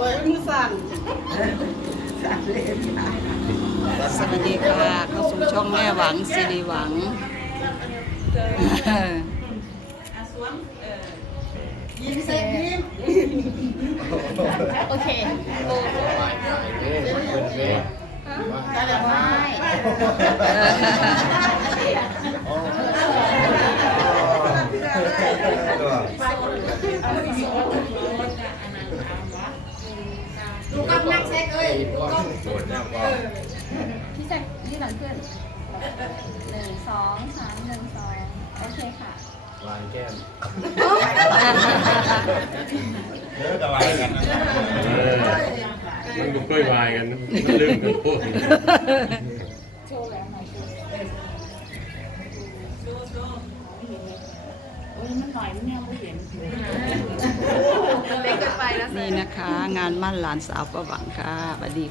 อ้ยมือสั่นสวัสดีค่ะเข้าสู่ช่องแม่หวังสิริหวังยิ้มเซ็กยิ้มโอเคได้แล้วไหมดูกล้อง นั่งเช็คเอ้ยดูกล้องพี่แซกยืดหลังขึ้นหนึ่งสองสามหนึ่งสองโอเคค่ะวางแก้มเลิกกับวายกันนะมันก็กล้วยวายกันมันลืมกันพวกโชว์แล้วหน่อยสิโอ้ยมันหน่อยมันยังไม่เห็นเล็กเกินไปแล้ว นี่นะคะ งานมั่นหลานสาวประหวังค่ะสวัสดี